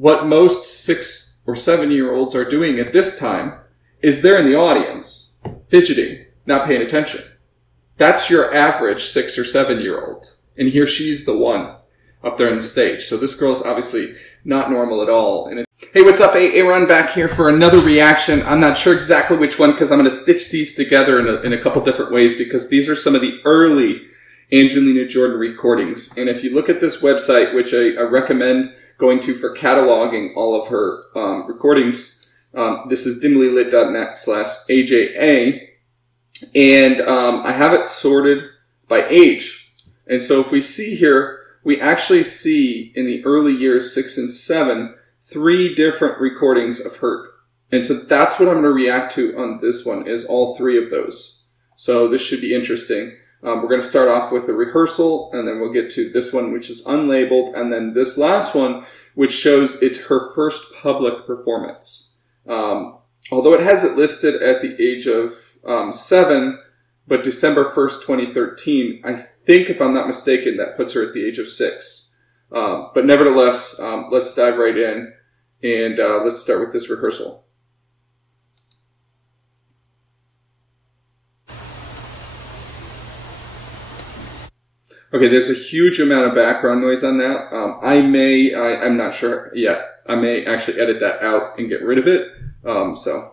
what most 6 or 7-year-olds are doing at this time is they're in the audience, fidgeting, not paying attention. That's your average 6 or 7-year-old. And here she's the one up there on the stage. So this girl's obviously not normal at all. And hey, what's up? A-Aron back here for another reaction. I'm not sure exactly which one because I'm going to stitch these together in a couple different ways because these are some of the early Angelina Jordan recordings. And if you look at this website, which I recommend going to for cataloging all of her recordings, this is dimlylit.net/AJA. And I have it sorted by age. And so if we see here, we actually see in the early years 6 and 7, 3 different recordings of her. And so that's what I'm going to react to on this one, is all 3 of those. So this should be interesting. We're going to start off with the rehearsal, and then we'll get to this one, which is unlabeled, and then this last one, which shows it's her first public performance. Although it has it listed at the age of 7, but December 1st, 2013, I think, if I'm not mistaken, that puts her at the age of 6. But nevertheless, let's dive right in, and let's start with this rehearsal. Okay, there's a huge amount of background noise on that. I'm not sure yet. I may actually edit that out and get rid of it. So.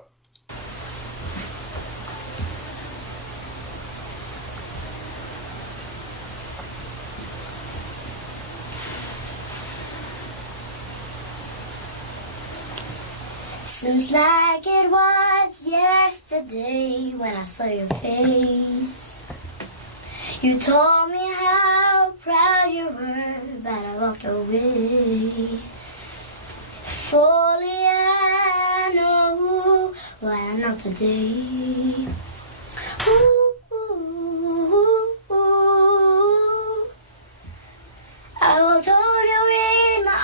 Seems like it was yesterday when I saw your face. You told me how proud you were, but I walked away. Fully I know what I know today. I will hold you in my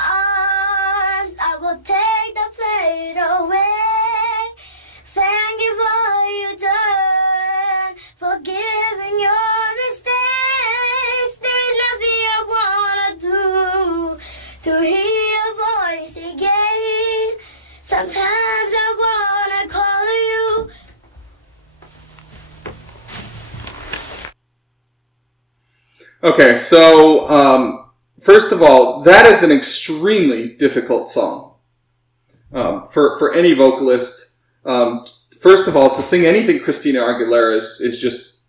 arms. I will take the pain away. Thank you for all you done, forgiving your mistakes. There's nothing I wanna do to hear your voice again. Sometimes I wanna call you. Okay, so first of all, that is an extremely difficult song for any vocalist. First of all, to sing anything Christina Aguilera is just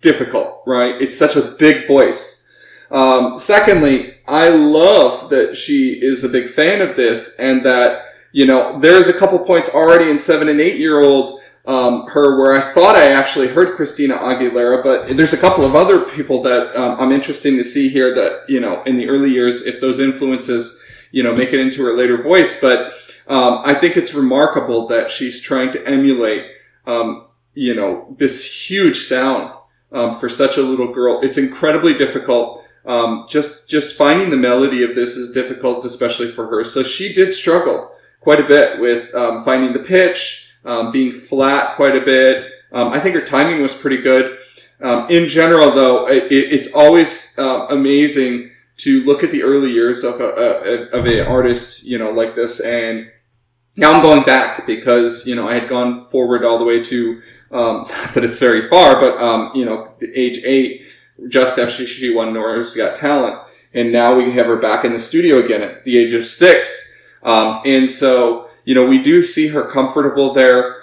difficult, right? It's such a big voice. Secondly, I love that she is a big fan of this, and that, you know, there's a couple points already in 7 and 8-year-old her where I thought I actually heard Christina Aguilera, but there's a couple of other people that I'm interested to see here that, you know, in the early years, if those influences, you know, make it into her later voice. But I think it's remarkable that she's trying to emulate, you know, this huge sound for such a little girl. It's incredibly difficult. Just finding the melody of this is difficult, especially for her. So she did struggle quite a bit with finding the pitch, being flat quite a bit. I think her timing was pretty good. In general, though, it's always amazing to look at the early years of an artist, you know, like this. And now I'm going back because, you know, I had gone forward all the way to, not that it's very far, but, you know, the age 8, just after she won Nora's Got Talent. And now we have her back in the studio again at the age of 6. And so, you know, we do see her comfortable there.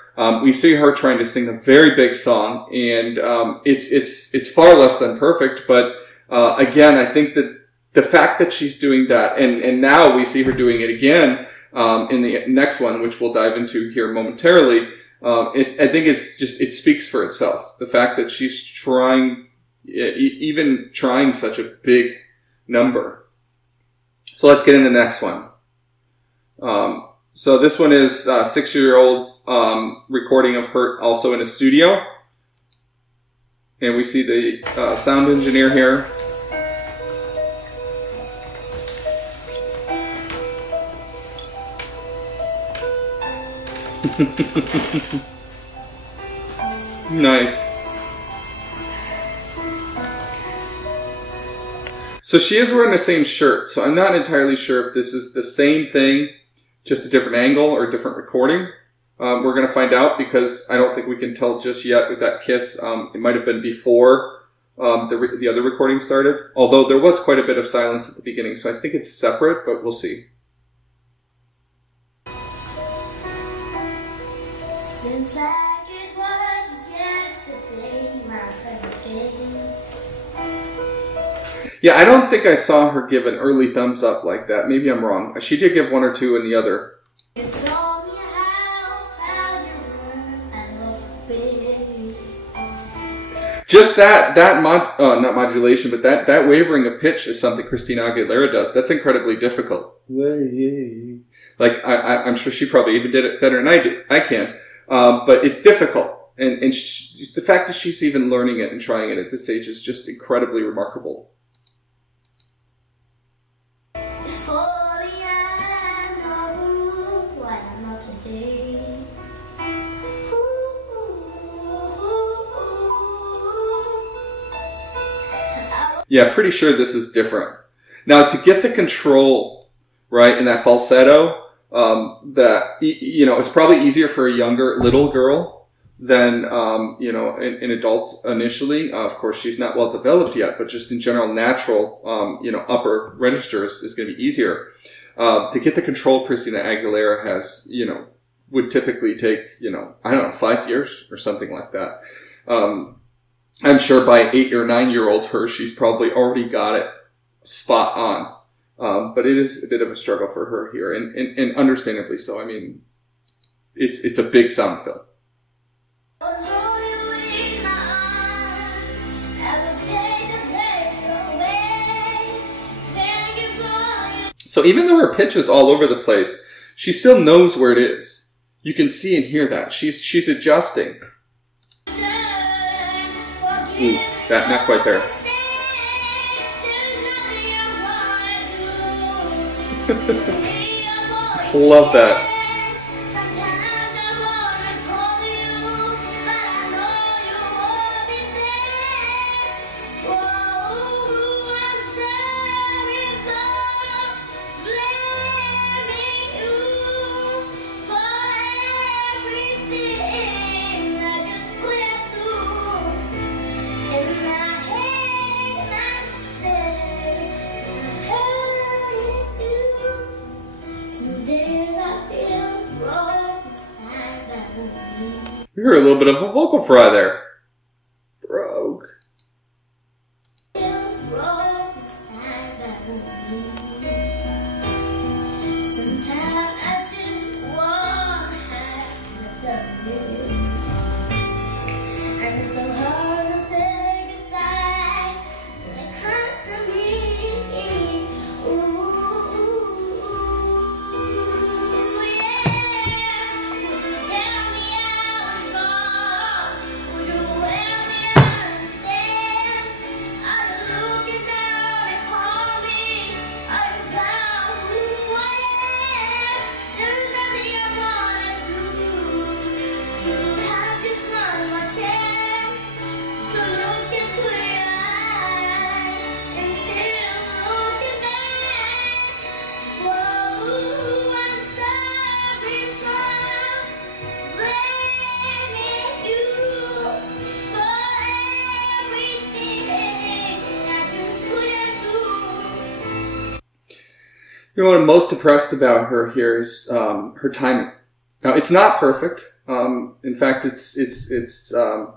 We see her trying to sing a very big song, and it's far less than perfect. But again, I think that the fact that she's doing that, and now we see her doing it again in the next one, which we'll dive into here momentarily. I think it's just, it speaks for itself. The fact that she's trying, even trying such a big number. So let's get in the next one. So this one is a 6-year-old recording of her also in a studio. And we see the sound engineer here. Nice. So she is wearing the same shirt, so I'm not entirely sure if this is the same thing just a different angle or a different recording? We're going to find out, because I don't think we can tell just yet with that kiss. It might have been before the other recording started, although there was quite a bit of silence at the beginning, so I think it's separate, but we'll see. Seems like it was yesterday, my second face. Yeah, I don't think I saw her give an early thumbs up like that. Maybe I'm wrong. She did give one or two in the other. You told me how you were, I love me. Just not modulation, but that wavering of pitch is something Christina Aguilera does. That's incredibly difficult. Like, I'm sure she probably even did it better than I can. But it's difficult. And the fact that she's even learning it and trying it at this age is just incredibly remarkable. If only I know what I'm not today. Yeah, pretty sure this is different. Now, to get the control, right, in that falsetto, it's probably easier for a younger little girl than, an adult initially. Of course, she's not well developed yet, but just in general, natural, upper registers is going to be easier. To get the control Christina Aguilera has, would typically take, 5 years or something like that. I'm sure by 8 or 9 year old her, she's probably already got it spot on. But it is a bit of a struggle for her here, and understandably so. I mean, it's a big sound fill. So even though her pitch is all over the place, she still knows where it is. You can see and hear that. She's adjusting. Ooh, not quite there. Love that. We heard a little bit of a vocal fry there. Broke. You know what I'm most impressed about her here is her timing. Now, it's not perfect. In fact, it's there's a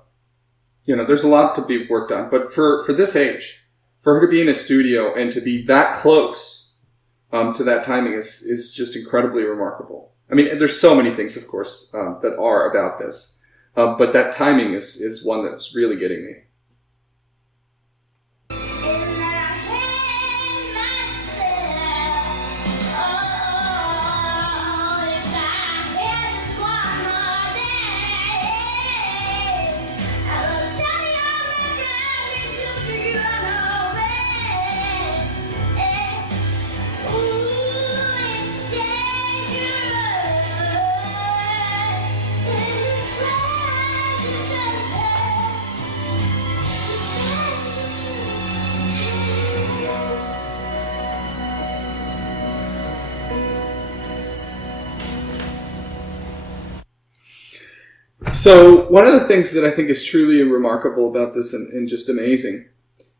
lot to be worked on. But for this age, for her to be in a studio and to be that close to that timing is just incredibly remarkable. I mean, there's so many things, of course, that are about this. But that timing is one that's really getting me. So one of the things that I think is truly remarkable about this and just amazing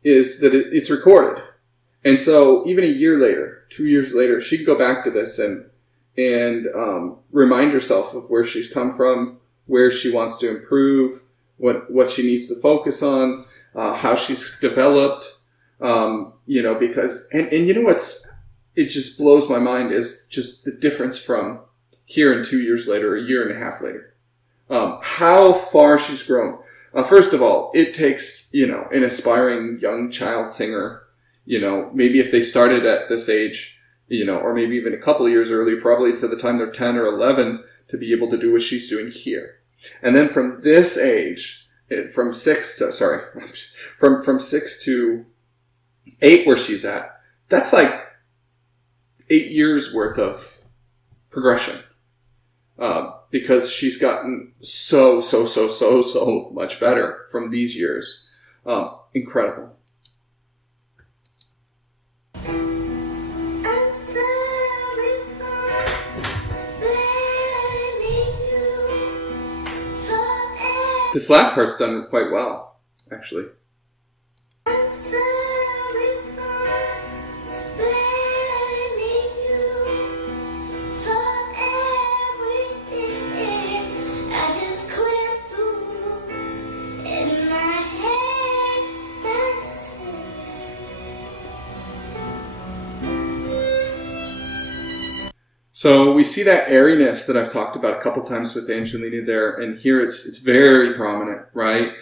is that it's recorded. And so even a year later, 2 years later, she can go back to this and remind herself of where she's come from, where she wants to improve, what she needs to focus on, how she's developed, because, and you know it just blows my mind is just the difference from here and 2 years later, a year and a half later. How far she's grown. First of all, it takes, an aspiring young child singer, maybe if they started at this age, or maybe even a couple of years early, probably to the time they're 10 or 11, to be able to do what she's doing here. And then from this age, from 6 to 8 where she's at, that's like 8 years worth of progression. Because she's gotten so much better from these years. Incredible. I'm sorry for blaming you for This last part's done quite well, actually. I'm sorry for blaming you for everything I just couldn't do. In my head, that's it. So we see that airiness that I've talked about a couple times with Angelina there, and here it's very prominent, right?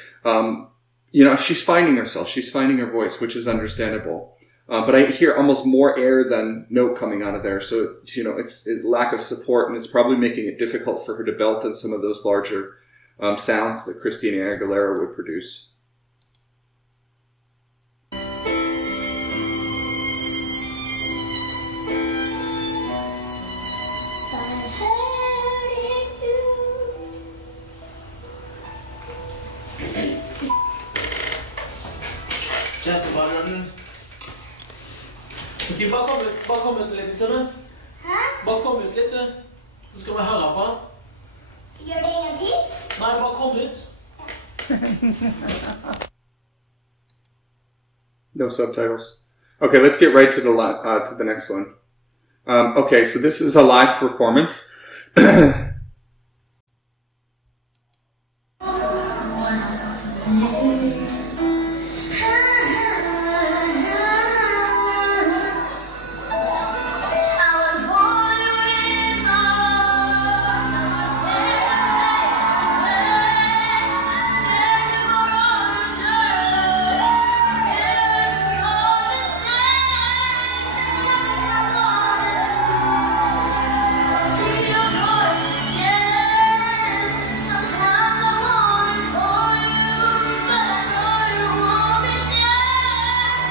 She's finding herself, she's finding her voice, which is understandable. But I hear almost more air than note coming out of there. So, it's a lack of support, and it's probably making it difficult for her to belt in some of those larger sounds that Christina Aguilera would produce. By hurting you. Kjempebarnen. Ok, bare kom ut litt, Tone. Hæ? Bare kom ut litt, du. Så skal vi høre på. Gjør det ingenting? Nei, bare kom ut. No subtitles. Okay, let's get right to the next one. Okay, so this is a live performance.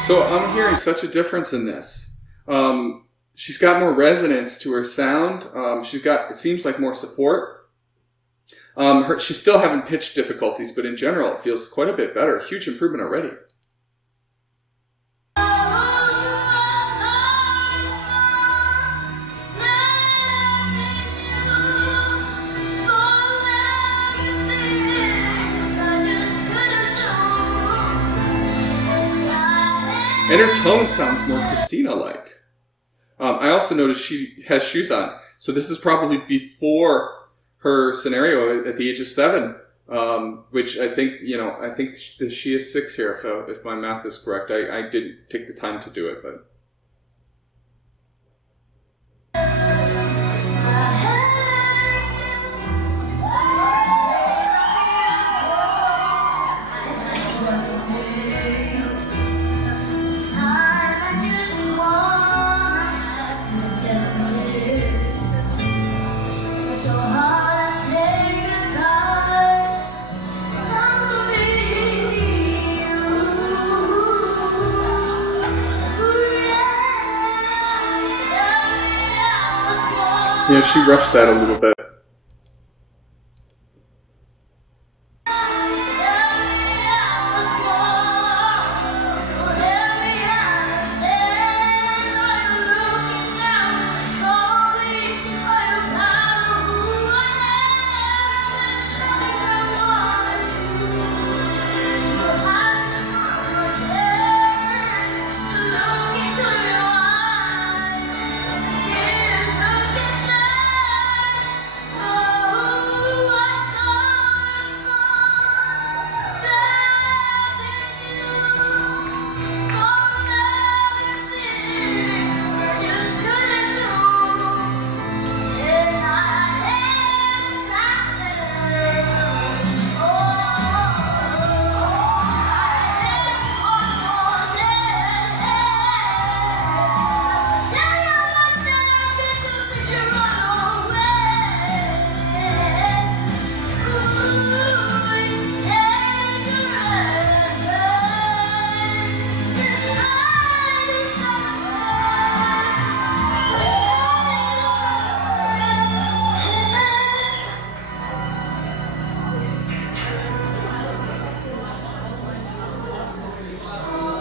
So I'm hearing such a difference in this. She's got more resonance to her sound. It seems like more support. She's still having pitch difficulties, but in general, it feels quite a bit better. Huge improvement already. And her tone sounds more Christina-like. I also noticed she has shoes on. So this is probably before her scenario at the age of 7, which I think, I think she is 6 here, if my math is correct. I didn't take the time to do it, but... Yeah, she rushed that a little bit.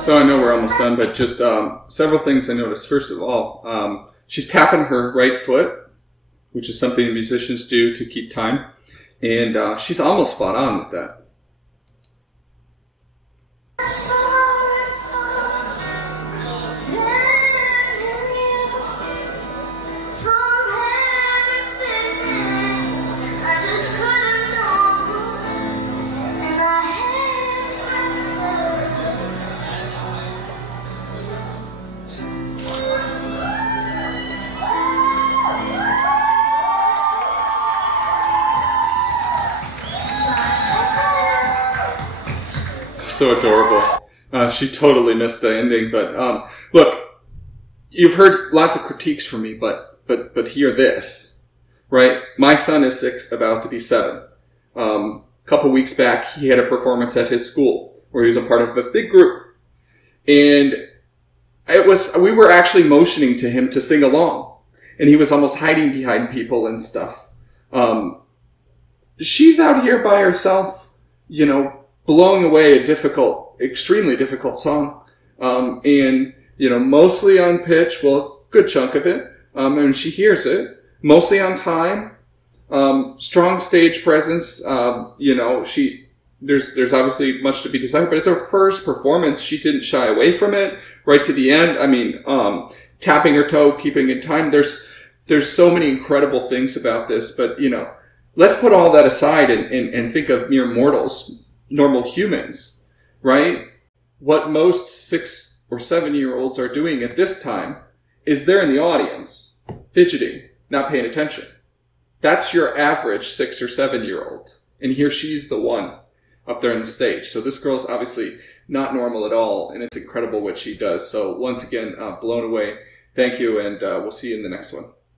So I know we're almost done, but just several things I noticed. First of all, she's tapping her right foot, which is something musicians do to keep time. And she's almost spot on with that. So adorable. She totally missed the ending, but look, you've heard lots of critiques from me, but hear this, right? My son is 6, about to be 7. A couple weeks back, he had a performance at his school where he was a part of a big group, and we were actually motioning to him to sing along, and he was almost hiding behind people and stuff. She's out here by herself, you know, blowing away a difficult, extremely difficult song. And, you know, mostly on pitch, well, good chunk of it. And she hears it. Mostly on time. Strong stage presence. You know, there's obviously much to be desired, but it's her first performance. She didn't shy away from it right to the end. I mean, tapping her toe, keeping in time. There's so many incredible things about this, but, you know, let's put all that aside and think of mere mortals. Normal humans, right? What most 6 or 7-year-olds are doing at this time is they're in the audience, fidgeting, not paying attention. That's your average 6 or 7-year-old. And here she's the one up there on the stage. So this girl's obviously not normal at all, and it's incredible what she does. So once again, blown away. Thank you, and we'll see you in the next one.